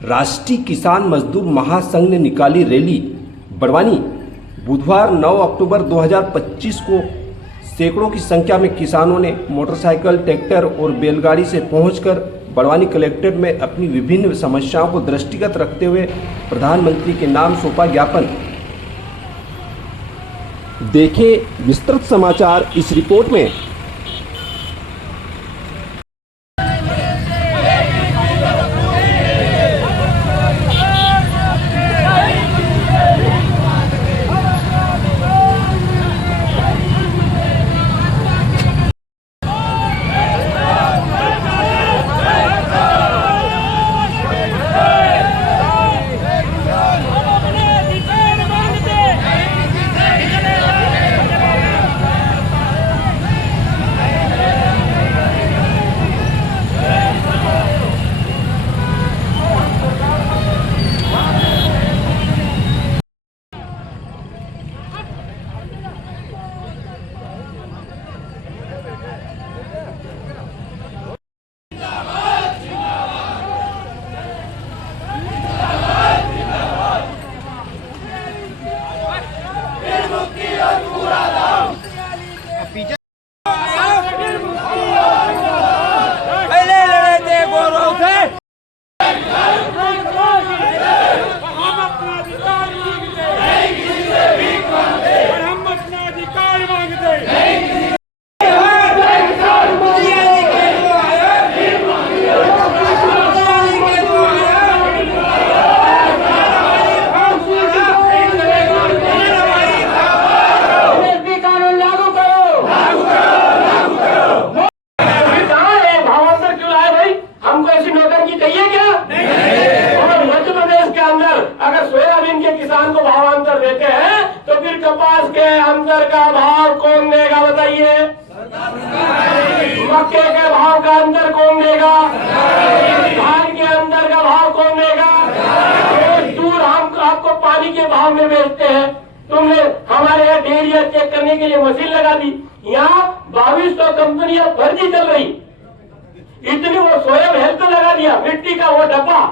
राष्ट्रीय किसान मजदूर महासंघ ने निकाली रैली बड़वानी। बुधवार 9 अक्टूबर 2025 को सैकड़ों की संख्या में किसानों ने मोटरसाइकिल, ट्रैक्टर और बैलगाड़ी से पहुंचकर बड़वानी कलेक्ट्रेट में अपनी विभिन्न समस्याओं को दृष्टिगत रखते हुए प्रधानमंत्री के नाम सौंपा ज्ञापन। देखें विस्तृत समाचार इस रिपोर्ट में। किसान को भावांतर देते हैं तो फिर कपास के अंतर का भाव कौन देगा बताइए? मक्के के भाव का अंतर कौन देगा? धान के अंतर का भाव कौन देगा? दूर हम आपको पानी के भाव में बेचते हैं, तुमने हमारे यहाँ डेयरिया चेक करने के लिए मशीन लगा दी। यहाँ 2200 कंपनियां फर्जी चल रही, इतनी वो स्वयं हेल्थ लगा दिया, मिट्टी का वो डब्बा।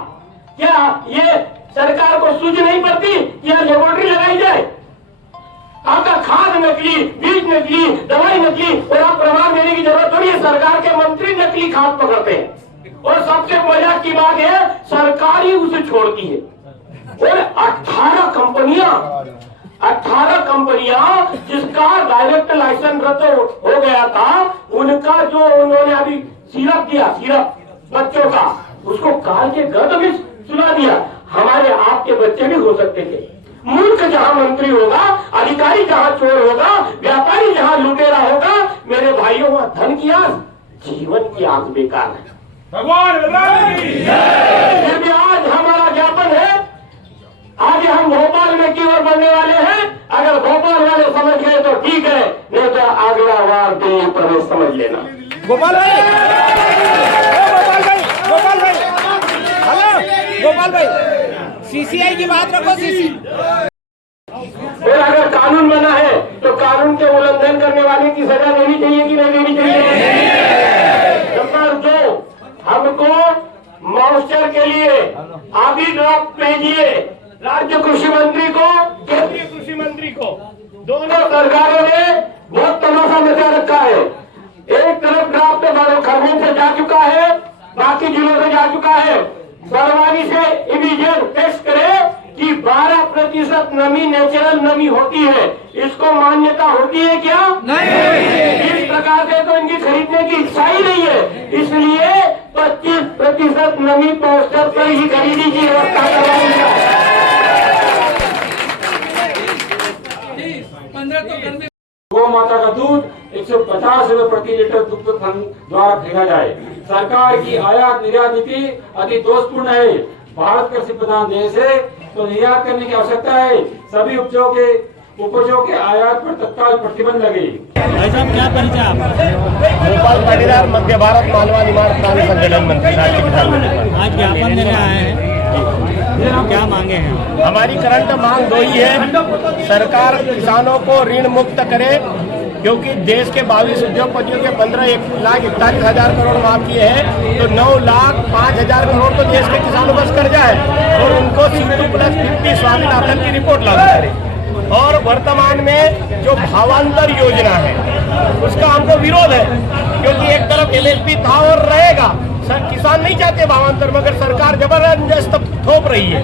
क्या ये सरकार को सूझ नहीं पड़ती कि यहाँ लेबोरेटरी लगाई जाए? आपका खाद नकली, बीज नकली, दवाई नकली, और आप प्रमाण देने की जरूरत थोड़ी है। सरकार के मंत्री नकली खाद पकड़ते हैं और सबसे मजाक की बात है सरकार ही उसे छोड़ती है। और 18 कंपनियां जिसका डायरेक्ट लाइसेंस रद्द हो गया था, उनका जो उन्होंने अभी सिरप दिया, सिरप बच्चों का, उसको काल के गर्द में सुना दिया। हमारे आपके बच्चे भी हो सकते थे। मूर्ख जहां मंत्री होगा, अधिकारी जहां चोर होगा, व्यापारी जहां लुटेरा होगा, मेरे भाइयों वहां धन की आस, जीवन की आस बेकार है। भगवान फिर भी आज हमारा ज्ञापन है, आज हम भोपाल में की ओर बढ़ने वाले हैं। अगर भोपाल वाले समझ गए तो ठीक है, नहीं तो अगला बार दिल्ली प्रदेश समझ लेना। गोपाल भाई, गोपाल भाई, हेलो गोपाल भाई, सीसीआई की बात रखो। सीसी फिर अगर कानून बना है तो कानून के उल्लंघन करने वाले की सजा देनी चाहिए कि नहीं देनी चाहिए? नंबर 2, हमको मॉइस्चर के लिए अभी ड्राफ्ट भेजिए राज्य कृषि मंत्री को, केंद्रीय कृषि मंत्री को। दोनों सरकारों ने बहुत तमाशा मचा रखा है। एक तरफ ड्राफ्ट खरगोन से जा चुका है, बाकी जिलों से जा चुका है। बड़वानी से इमीडिएट टेस्ट करे कि 12% नमी नेचुरल नमी होती है, इसको मान्यता होती है क्या? नहीं। इस प्रकार से तो इनकी खरीदने की इच्छा ही नहीं है, इसलिए 25% नमी पोस्टर पर ही खरीदी की व्यवस्था करवाई है। गौ माता का दूध 150 रुपए प्रति लीटर दुग्ध संघ द्वारा खरीदा जाए। सरकार की आयात निर्यात नीति अति दोषपूर्ण है। भारत कृषि प्रधान देश है तो निर्यात करने की आवश्यकता है। सभी उपजों के आयात पर तत्काल प्रतिबंध लगे। क्या परिचय आप? गोपाल पाटीदार, मध्य भारत मालवा निवारण प्रांत संगठन मंत्री, राज्य किसान मंडल। आज ज्ञापन देने आए हैं, क्या मांगे हैं? हमारी करंट मांग 2 ही है। सरकार किसानों को ऋण मुक्त करे क्योंकि देश के 22 उद्योगपतियों के 15,41,000 करोड़ माफ किए हैं, तो 9,05,000 करोड़ तो देश के किसानों बस कर्जा है और उनको C2+50 स्वामीनाथन की रिपोर्ट लागू करें। और वर्तमान में जो भावांतर योजना है उसका हमको विरोध है, क्योंकि एक तरफ MSP था और रहेगा, किसान नहीं चाहते भावांतर, मगर सरकार जबरदस्त थोप रही है।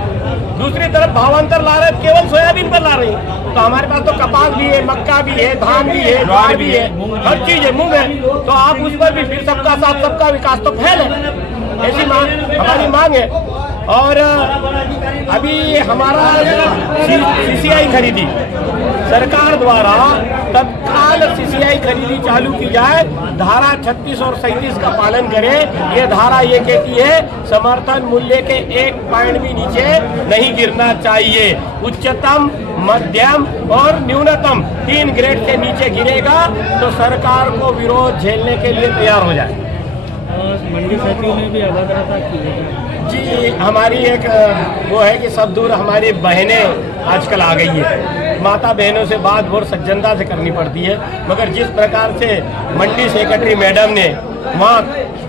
दूसरी तरफ भावांतर ला रहे केवल सोयाबीन पर ला रही है, तो हमारे पास तो कपास भी है, मक्का भी है, धान भी है, ज्वार भी है, हर चीज है, मूंग है, तो आप उस पर भी फिर सबका साथ सबका विकास तो फैल है, ऐसी मांग हमारी मांग है। और अभी हमारा CCI खरीदी सरकार द्वारा तत्काल CCI खरीदी चालू की जाए, धारा 36 और 37 का पालन करें। ये धारा ये कहती है समर्थन मूल्य के 1 पॉइंट भी नीचे नहीं गिरना चाहिए, उच्चतम, मध्यम और न्यूनतम 3 ग्रेड से नीचे गिरेगा तो सरकार को विरोध झेलने के लिए तैयार हो जाए। मंडी सचिव ने भी अभद्रता की है जी, हमारी एक वो है कि सब दूर हमारी बहनें आजकल आ गई है, माता बहनों से बात बहुत सज्जनता से करनी पड़ती है, मगर जिस प्रकार से मंडी सेक्रेटरी मैडम ने वहाँ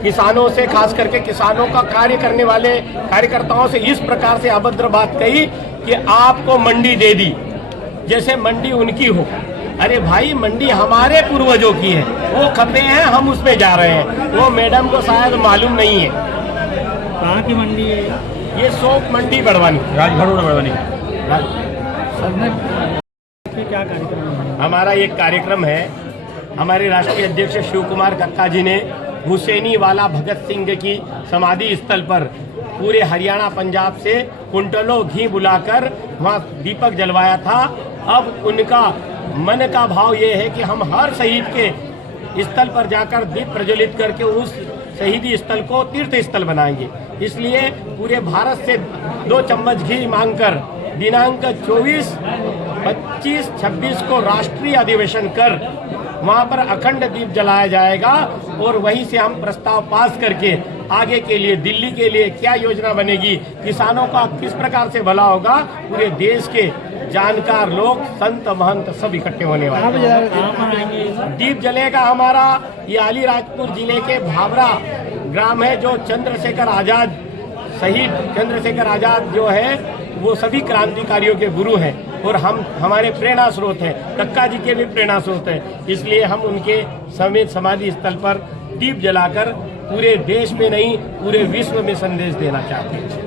किसानों से, खास करके किसानों का कार्य करने वाले कार्यकर्ताओं से इस प्रकार से अभद्र बात कही कि आपको मंडी दे दी जैसे मंडी उनकी हो। अरे भाई, मंडी हमारे पूर्वजों की है, वो खपे हैं, हम उसमें जा रहे हैं, वो मैडम को शायद मालूम नहीं है। कहाँ की मंडी है ये सोप मंडी बड़वानी, राजभर बड़वानी। क्या कार्यक्रम है? हमारा एक कार्यक्रम है, हमारे राष्ट्रीय अध्यक्ष शिव कुमार कक्का जी ने हुसैनी वाला भगत सिंह की समाधि स्थल पर पूरे हरियाणा पंजाब से कुंटलों घी बुलाकर वहाँ दीपक जलवाया था। अब उनका मन का भाव ये है कि हम हर शहीद के स्थल पर जाकर दीप प्रज्वलित करके उस शहीदी स्थल को तीर्थ स्थल बनाएंगे। इसलिए पूरे भारत से 2 चम्मच घी मांगकर दिनांक 24, 25, 26 को राष्ट्रीय अधिवेशन कर वहां पर अखंड दीप जलाया जाएगा और वहीं से हम प्रस्ताव पास करके आगे के लिए, दिल्ली के लिए क्या योजना बनेगी, किसानों का किस प्रकार से भला होगा, पूरे देश के जानकार लोग, संत महंत सब इकट्ठे होने वाले हैं। दीप जलेगा हमारा ये अलीराजपुर जिले के भावरा ग्राम है, जो चंद्रशेखर आजाद, शहीद चंद्रशेखर आजाद जो है वो सभी क्रांतिकारियों के गुरु हैं और हम हमारे प्रेरणा स्रोत हैं, कक्का जी के भी प्रेरणा स्रोत हैं। इसलिए हम उनके समेत समाधि स्थल पर दीप जलाकर पूरे देश में नहीं पूरे विश्व में संदेश देना चाहते हैं।